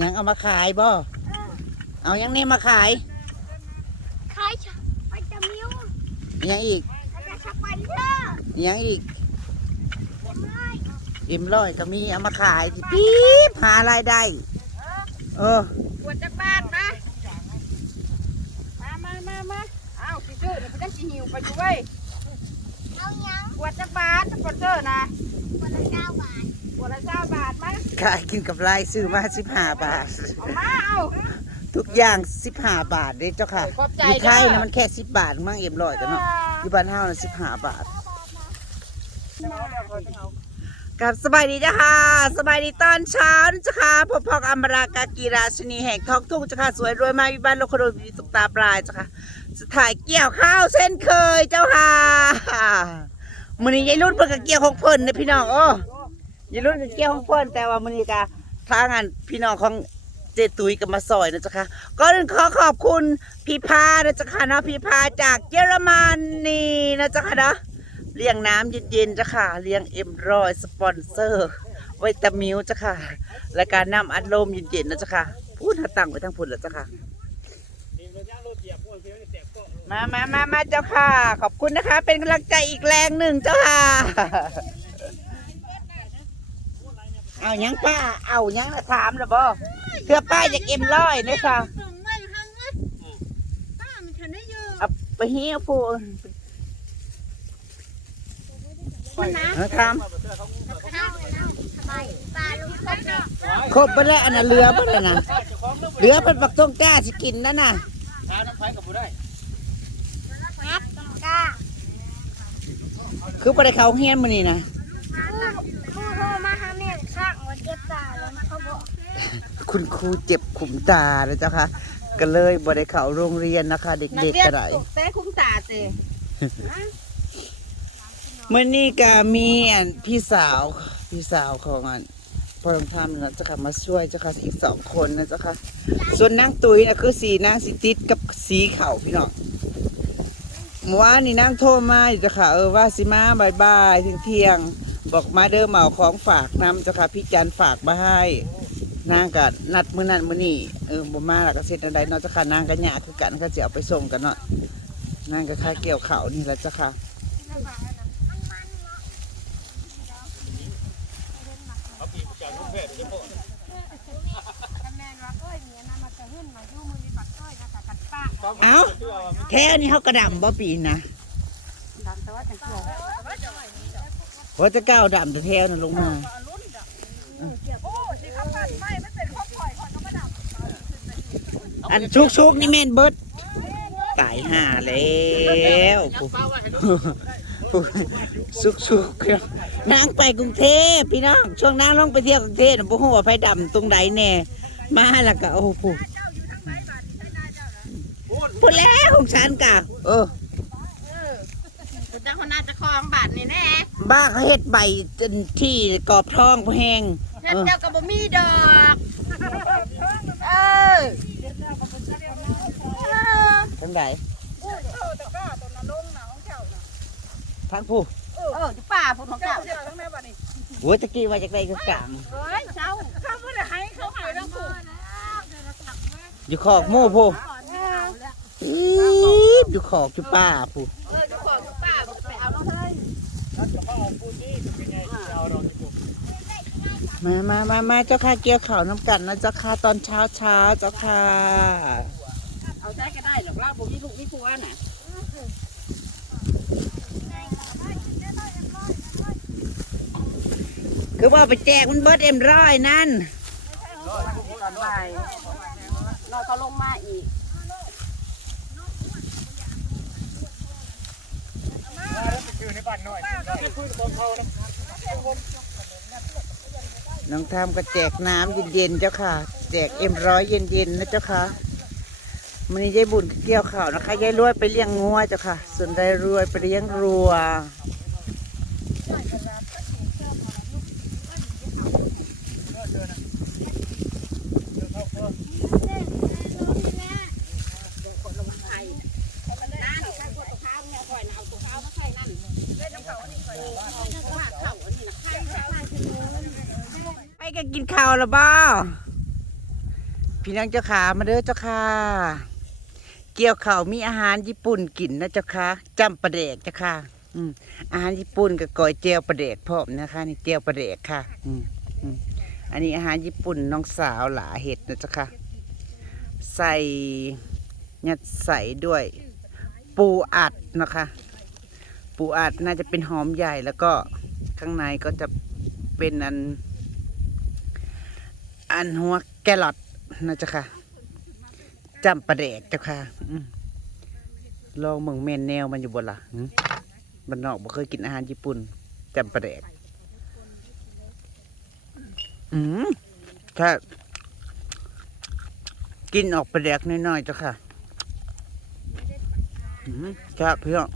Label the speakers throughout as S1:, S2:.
S1: ยังเอามาขายบ่เอายังนี่มาขาย
S2: ขายชาไปจะมิว
S1: ยังอีก
S2: ขายสปอนเซอร์
S1: ยังอีก
S2: ไม่
S1: เอ็มร้อยก็มีเอามาขายที่ปี๊บหารายได้เออ
S3: ปวดจากบ้านมามามามามาอ้าวสิซื้อเดี๋ยวไปตั้งสิหิวไปอยู่เว้ย
S2: เอายัง
S3: ปวดจากบ้านสปอนเซอร์นะ
S2: คนละเก้าบาท
S3: ปวดละเก้าบาทมา
S1: ขายกินกับไรซื้อมาสิบห้าบาท
S3: เอามาเอา
S1: ทุกอย่างสิบห้าบาทเด้เจ้าค่ะ
S3: ขอบใจ
S1: อยู่ไทย
S3: เด้
S1: นะ
S3: อ
S1: มันแค่สิบบาทมั่งเอ็มร้อยแต่เนาะอยู่บ้านเฮานะสิบห้าบาท กับสบายดีจ้าค่ะสบายดีตอนเช้านะจ้าค่ะพบพอกบอมรากากีราชนีแห่งท้องทุ่งจ้าค่ะสวยรวยมากอยู่บ้านโลคโดมีสุกตาปลายจ้าค่ะสถ่ายเกี่ยวข้าวเส้นเคยเจ้าค่ะมื้อนี้ยายรุ่นเพิ่นก็เกี่ยวของเพิ่นนะพี่น้องโอ้ ยายรุ่นเกี่ยวของเพิ่นแต่ว่ามื้อนี้ก็ทางอันพี่น้องของเจตุยก็มาซอยนะจ้าค่ะก็ขอขอบคุณพี่พานะจ้าค่ะเนาะพี่พาจากเยอรมนีนะจ้าค่ะเนาะเลี้ยงน้ำเย็นๆจ้ะค่ะ เลี้ยงเอ็มรอยสปอนเซอร์ไวตามิวจ้ะค่ะและการนำอัดลมเย็นๆนะจ้ะค่ะพูดหาตังไว้ทั้งพุ่นแล้วจ้ะค่ะมามามามาเจ้าค่ะ ขอบคุณนะคะ เป็นกำลังใจอีกแรงหนึ่งเจ้าค่ะ เอายังป้า เอายังนะถามแล้วบ่เพื่อป้าอยากเอ็มร้อยนะค่ะ
S2: ส่งไม่ทันไหมป้ามันทันได้ยืม
S1: เอาไปเฮียพูน
S2: มันนะ
S1: เอาท
S2: ข้าวแล้วทำไมปลาลูกคนเนาะำ
S1: ครบไปแล้วอันน่ะเรือไปแล้วนะเรือเป็นบักต้งกล้าสิกินนั่นน่ะ
S2: ครับต้องกล้า
S1: คือไปได้เขาเฮียนมื้อนี้นะ
S2: ผู้โทรมาหาแม่ข้างว่าเจ็บตาแล้วเขาบอก
S1: คุณครูเจ็บขุมตานะเจ้าค่ะก็เลยบ่ได้เข้าโรงเรียนนะคะ เด็กๆก็ได้
S3: ตกแต่คุ้มตาเตะ
S1: มื้อนี้ก็มีอันพี่สาวพี่สาวของอันพอลงทำนะเจ้าค่ะมาช่วยเจ้าค่ะอีกสองคนนะเจ้าค่ะส่วนนางตุ้ยนะคือสีนางสิติดกับสีเข่าพี่น้องเมื่อวานนี่นางโทรมาอยู่เจ้าค่ะเออว่าสิมาบายบายถึงเที่ยงๆบอกมาเด้อเหมาของฝากนำเจ้าค่ะพี่จันฝากมาให้ นางก็นัดมื้อนั้นมื้อนี้เออบ่มาแล้วก็เสร็จอันใดเนาะเจ้าค่ะนางก็ยากคือกันก็สิเอาไปส่งกันเนาะนางก็ค่าเกี่ยวเขาวนี่แหละเจ้าค่ะเอ้าแท้นี่เขากระดำบ่ปีนนะว่าจะก้าวดำแต่แท้น่ะลงมา
S3: โอ้สิเขาพันไม่มันเป็นข้อข่อยข่อยก็มาดับ
S1: อันชุกชุกๆนี่แม่นเบิดตายห่าแล้วสุกชุกๆนางไปกรุงเทพพี่น้องช่วงนางลงไปเที่ยวกรุงเทพน่ะบ่ฮู้ว่าไผดำตรงใดแน่มาแล้วก็โอ้โหพูดแล้วของฉันกะเออ
S3: คุณจ้าคนน่าจะคลองบาทนี่แน่
S1: บ้าเขาเฮ็ดใบจนที่กรอบท้องพอแห้ง
S3: เจ้าเจ้ากับบ่มีดอกเออ
S1: ทั้งใดทั้งผู้
S3: เออจุป่าพุ่นของเจ้า
S1: โอ้ยตะกี้ว่าจากใดก็กลาง
S3: เฮ้ยเจ้าเขาบ่ได้ให้เขาให้ทั้งผู้
S1: อยู่ขอกหมู่ผู้อีบอยู่ขอกอยู่ป้าผู้
S3: เออเจ้าของจุป่าบ่ไปเอาน้องเฮ้ย
S1: มามามามาเจ้าค่ะเกี่ยวข่าวน้ำกันนะเจ้าค่ะตอนเช้าเช้าเจ้าค่ะ
S3: เอา ใช้ก็ได้หรอกเราบ่มีลูกมีผัวน่ะ
S1: คือว่าไปแจกมันเบิดเอ็มร้อยนั่น
S3: ไปนอนเขาลงมาอีก
S1: น้องทามก็แจกน้ำเย็นๆเจ้าค่ะ แจกเอ็มร้อยเย็นๆนะเจ้าค่ะ มันนี้ยายบุญเกี่ยวข่าวนะคะยายรวยไปเลี้ยงงัวเจ้าค่ะ ส่วนได้รวยไปเลี้ยงรัวไปก็กินข้าวแล้วบ้าพี่น้องเจ้าขามาเด้อเจ้าค่ะ เกี่ยวข้าวมีอาหารญี่ปุ่นกินนะเจ้าค่ะจำปลาเดกเจ้าค่ะอืมอาหารญี่ปุ่นกับก๋อยเจียวปลาเดกพร้อมนะคะนี่เจียวปลาเดกค่ะอืมอืมอันนี้อาหารญี่ปุ่นน้องสาวหลาเห็ดนะเจ้าค่ะใส่ยัดใส่ด้วย ปูอัดนะคะ ปูอัดน่าจะเป็นหอมใหญ่แล้วก็ข้างในก็จะเป็นอัน อันหัวแกลอดนะเจ้าค่ะ จำประเดกเจ้าค่ะลองมองแมนแนวมันอยู่บนละหึบ้านนอกบ่เคยกินอาหารญี่ปุ่นจำประเดกอืมถ้ากินออกประเดกน้อยๆเจ้าค่ะอืมครับพี่น้อง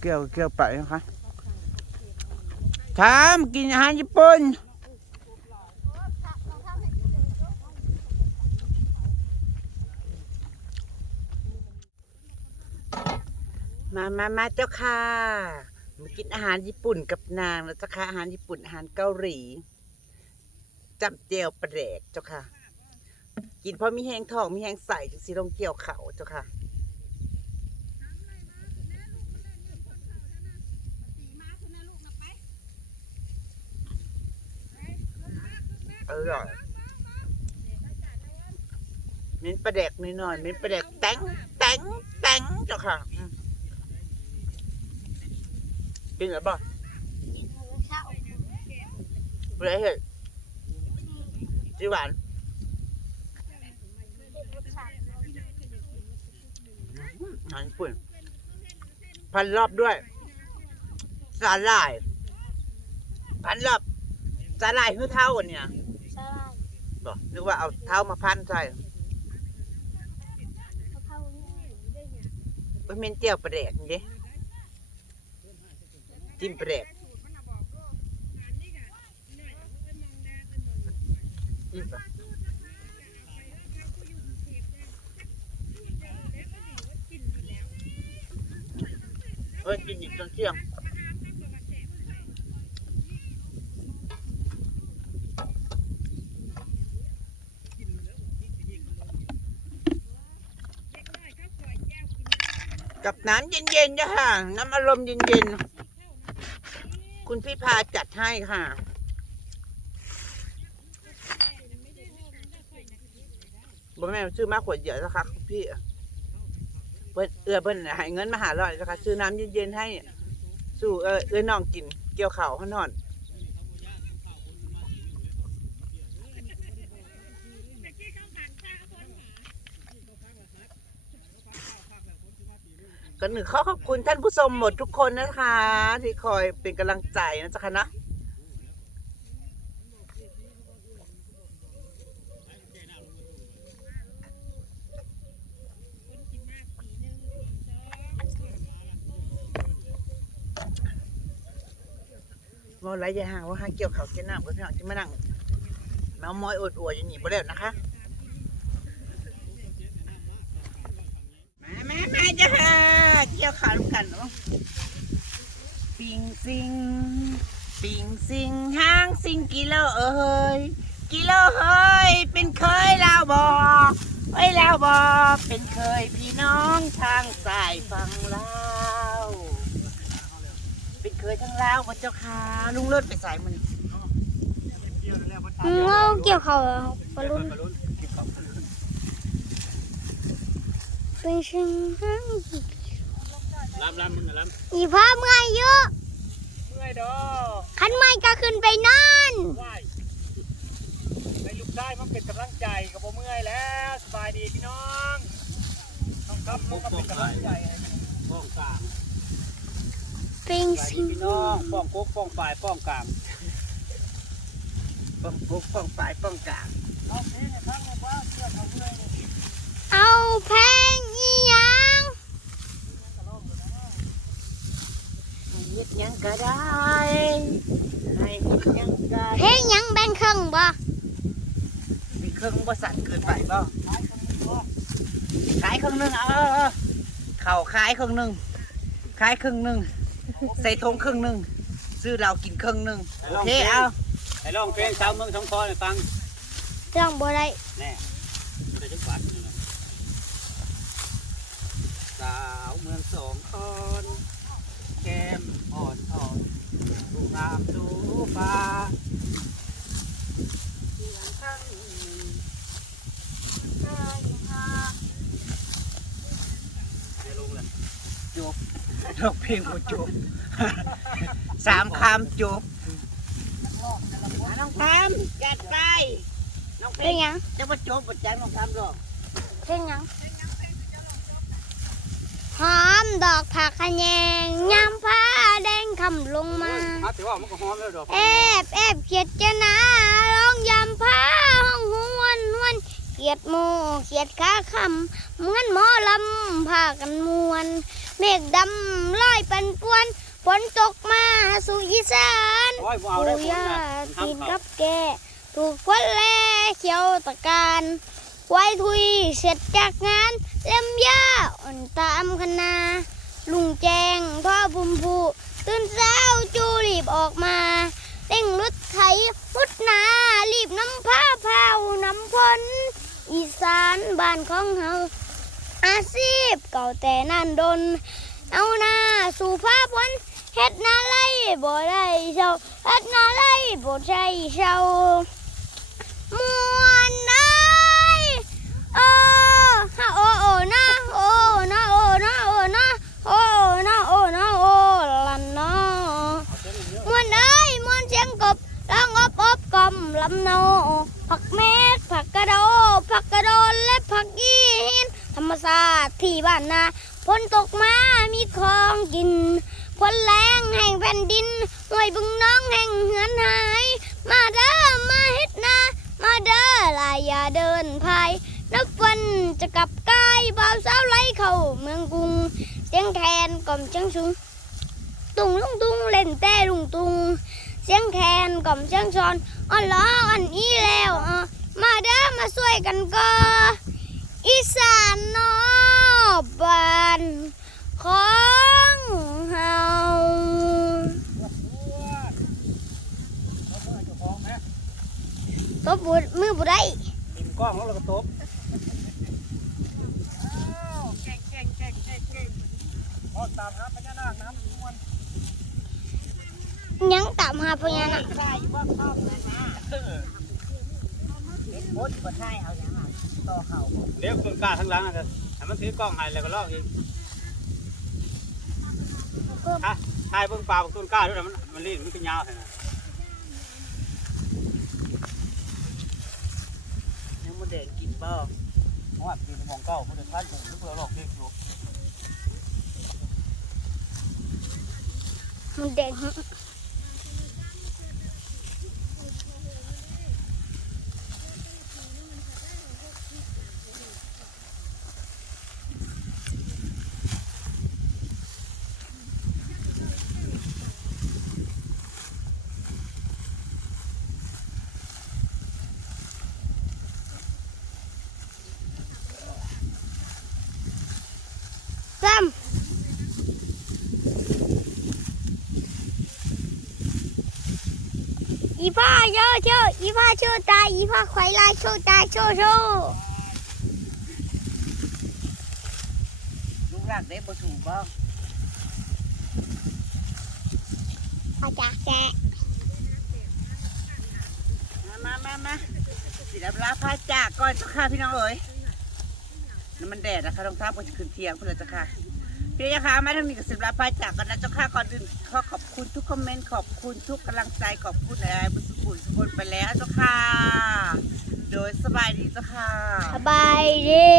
S1: เกี่ยวเกี่ยวไปนะคะถามกินอาหารญี่ปุ่น มามาเจ้าค่ะมากินอาหารญี่ปุ่นกับนางแล้วเจ้าค่ะอาหารญี่ปุ่นอาหารเกาหลีจำเจียวปลาแดกเจ้าค่ะ กินเพราะมีแห้งทองมีแห้งใสจังสีลงเกี่ยวเขาเจ้าค่ะอร่อยเม้นปลาแดกน้อยๆเม้นปลาแดกแตงแตงแตงเจ้าค่ะ กินหรือเปล่า
S2: กินมื้อเช้า
S1: เปรี้ยวเห็ดจีหวาน
S2: รสชาติ
S1: อาหารญี่ปุ่นพันรอบด้วย สาหร่าย พันรอบสาหร่ายหื้อเท่าอันเนี่ย
S2: สลาย
S1: บอกนึกว่าเอาเท้ามาพันใส่
S2: กะเพรานี่ได้เนี่ย
S1: ก็เม้นเจียวปลาแดกนี่เด้ จิ้มปลาแดกอืมปะเอ้ยกินอีกจนเที่ยงกับน้ำเย็นๆจ้ะค่ะ น้ำอารมณ์เย็นๆ คุณพี่พาจัดให้ค่ะ บ่แม่นซื้อมาขวดเดียวนะคะคุณพี่ เพิ่นเอื้อเพิ่นให้เงินมาหาร้อยนะคะซื้อน้ำเย็นๆให้ สู่เออเอื้อน้องกินเกี่ยวข้าวข้างนอน ก็หนึ่งขอขอบคุณท่านผู้ชมหมดทุกคนนะคะ ที่คอยเป็นกำลังใจนะจ๊ะคะนะว่าไรย่าห่างว่าห่างเกี่ยวเขาเกี่ยวน้ำก็พี่น้องที่มานั่งแมวมอยอดอวดอย่างนี้บ่แล้วนะคะมามามาจ้ะ ค่ะเกี่ยวขาวร่วมกันเนาะปิงซิง ปิงซิงห้างซิงกิโลเอ้ยกิโลเฮ้ยเป็นเคยลาวบอเฮ้ยลาวบอเป็นเคยพี่น้องทางสายฝั่งลาวเป็นเคยทั้งลาวพระเจ้าค่ะลุงเลิศไปสายมัน
S2: เอาเกี่ยวเขาแล้วบอลลูนเป็นชิงฮัง
S4: ลำลำมึงอะลำ
S2: อีพ่อเมื่อยเยอะ
S4: เมื่อยดอ
S2: ขันไม่ก็ขึ้นไปนอน
S4: ไหวในลูกได้มันเป็นกำลังใจกับผมเมื่อยแล้วสบายดีพี่น้องต้องครับมันก็เป็นกำลังใจให้ป้องกลาง
S2: เป็น
S4: สบาย
S2: ชิ
S4: ดี
S2: ง
S4: พี่น้องป้องกุ๊กป้องปลายป้องกลาง
S1: ป้องปุ๊กป้องปลายป้องกลาง
S4: เอาเพลงให้ฟังเลยว่าเพื่อเขาเมื่อยนี่
S2: เอาเพลงอีหยัง
S1: ให้เฮ็ดหยังก็ได้ให้เฮ็ดหยังก็
S2: เพล
S1: ได้
S2: งหยังแบนเครื่องบ่
S1: มีเครื่องบ่สั่นเกินไปบ่ขายเครื่องหนึงเอาเอาเอาเข่าขายเครื่องหนึงขายเครื่องหนึงใส่ทงเครื่องหนึงซื้อเรากินครึ่งหนึงโอเคเอา
S4: ไอ้ร้องเพลงชาวเมืองสองคอนให้ฟัง
S2: จ้องบ่ได้
S4: แน่ไม่ได้จังหวัดนี่นะสาวเมืองสองคอน แก้มอ่อนอ่อนดูงามดูฟ้าเสียงข้างหนึ่งเดี๋ยวลงเลย
S1: ร้องเพลงบ่จบสามคำจบน้องทำจัดไปน้องเพลง
S2: ยัง
S1: จะมาจบบ่จังน้องทำหรอก
S2: เพลงยัง หอมดอกผักขะแยงยามผ้าแดงคำลงมา
S4: อะถือว่ามันก็หอมแล้วดอก
S2: แอบแอบเขียดเจานาร้องยำผ้าห้องหวนนวลเขียดโมเขียดขาคำเหมือนหมอลำพากันมวน เมฆดำลอยปันป่วนฝนตกมาสู่อีสาน
S4: โอ้ยบ่เอา
S2: ปู่
S4: ได้ผล
S2: ย่า
S4: นะ
S2: ตีน
S4: ทำ
S2: กั
S4: เขา
S2: บแก ถูกฝนแลเขียวตะการ ไว้ทุยเสร็จจากงานเล่มย่าอ่อนตามคณาลุงแจงพ่อบุมผูตื่นเช้าจูรีบออกมาเร่งรถไถพุดนารีบน้ำผ้าเผาน้ำพ้นอีสานบ้านของเฮาอาชีพเก่าแต่นานดน เอาหน้าสู่ภาพวันเฮ็ดนาไล่บ่ได้เช่าเฮ็ดนาไล่บ่ใช่เช่ามวนได้ โอ้ฮะโอโอ้นะโอ้นะโอ้นะโอ้นะโอ้นะโอ้นะโอ้ลันนะมวนเอ้ยมวนเสียงกบร้องอบอบกลมลำโนผักเม็ดผักกระโดผักกระโดนและผักยีหินธรรมศาสตร์ที่บ้านนาฝนตกมามีของกินฝนแรงแห่งแผ่นดินห้วยบึงน้องแห่งเหือนหาย มาเด้อมาเฮ็ดนา มาเด้อลายอย่าเดินพายนับวันจะกลับกายบ่าวสาวไล่เข้าเมืองกรุง เสียงแคนกล่อมจังสูงตุงลุงตุงเล่นแต่ลุงตุง เสียงแคนกล่อมเสียงซอนอ่อนล้ออ่อนอีแล้วอะมาเด้อมาช่วยกันก็อีสานเนอบบ้านของเฮา
S4: เอาเมื่อเจ้าของแม่
S2: ตบบุดมือบุได้
S4: ติมกล้องแล้วเราก็ตบ
S3: เก่งเก่งเก่งเก่งเก่ง
S4: พอ ตามหาพญานาคน้ำมวน
S2: ยังตามหาพญานาค
S1: ใช่ว่าเข้านะนะเห็นโพสต์บ่ใช่เอาอย่างนั้นต่อเข่าบ่
S4: เลี้ยวต้นกล้าทั้งหลังนะครับให้มันถือกล้องให้แล้วก็ลอกเองอะถ่ายเบิ่งปลาของต้นกล้าด้วยนะมันมันรีดมันก็ยาวขนาด
S1: ยังบ่แดงกินบ่
S4: เพราะว่าปีสมองเก้าผู้เดินผ่านผมนึกว่าลอกเด็กอยู่
S2: มันำอีพ่อโชว์โชว์อีพ่อโชว์ตายอีพ่อควายลายโชว์ตายโชว์โชว์
S1: ลูกหลานได้บ่ถูกบ่
S2: พ่อจ๋าแกะ
S1: มามามามาสิรับลาพาจากก่อนเจ้าค่ะพี่น้องเอ๋ยน้ำมันแดดนะคะต้องทราบว่าจะขึ้นเที่ยงเพื่อนเจ้าค่ะ พี่ยาค่ะมาทางนี้กับสิรับลาพาจากกันนะเจ้าค่ะก่อนอื่นขอขอบคุณทุกคอมเมนต์ขอบคุณทุกกำลังใจขอบคุณอะไรบุญสุขุนสุขุนไปแล้วเจ้าค่ะ โดยสบายดีเจ้าค่ะ
S2: สบายดี